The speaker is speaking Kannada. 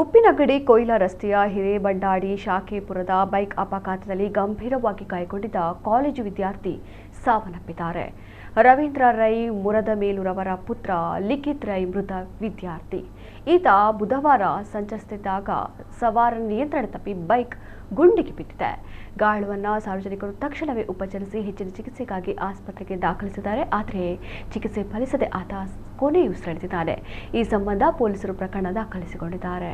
ಉಪ್ಪಿನಗಡಿ ಕೊಯ್ಲಾ ರಸ್ತೆಯ ಹಿರೇಬಂಡಾಡಿ ಶಾಖೆಪುರದ ಬೈಕ್ ಅಪಘಾತದಲ್ಲಿ ಗಂಭೀರವಾಗಿ ಗಾಯಗೊಂಡಿದ್ದ ಕಾಲೇಜು ವಿದ್ಯಾರ್ಥಿ ಸಾವನ್ನಪ್ಪಿದ್ದಾರೆ. ರವೀಂದ್ರ ರೈ ಮುರದಮೇಲುರವರ ಪುತ್ರ ಲಿಖಿತ್ ರೈ ಮೃತ ವಿದ್ಯಾರ್ಥಿ. ಈತ ಬುಧವಾರ ಸಂಚರಿಸುತ್ತಿದ್ದಾಗ ಸವಾರನ ನಿಯಂತ್ರಣ ತಪ್ಪಿ ಬೈಕ್ ಗುಂಡಿಗೆ ಬಿದ್ದಿದೆ. ಗಾಯವನ್ನು ಸಾರ್ವಜನಿಕರು ತಕ್ಷಣವೇ ಉಪಚರಿಸಿ ಹೆಚ್ಚಿನ ಚಿಕಿತ್ಸೆಗಾಗಿ ಆಸ್ಪತ್ರೆಗೆ ದಾಖಲಿಸಿದ್ದಾರೆ. ಆದರೆ ಚಿಕಿತ್ಸೆ ಫಲಿಸದೆ ಆತ ಕೊನೆಯುಸಿರೆಳೆದಿದ್ದಾನೆ. ಈ ಸಂಬಂಧ ಪೊಲೀಸರು ಪ್ರಕರಣ ದಾಖಲಿಸಿಕೊಂಡಿದ್ದಾರೆ.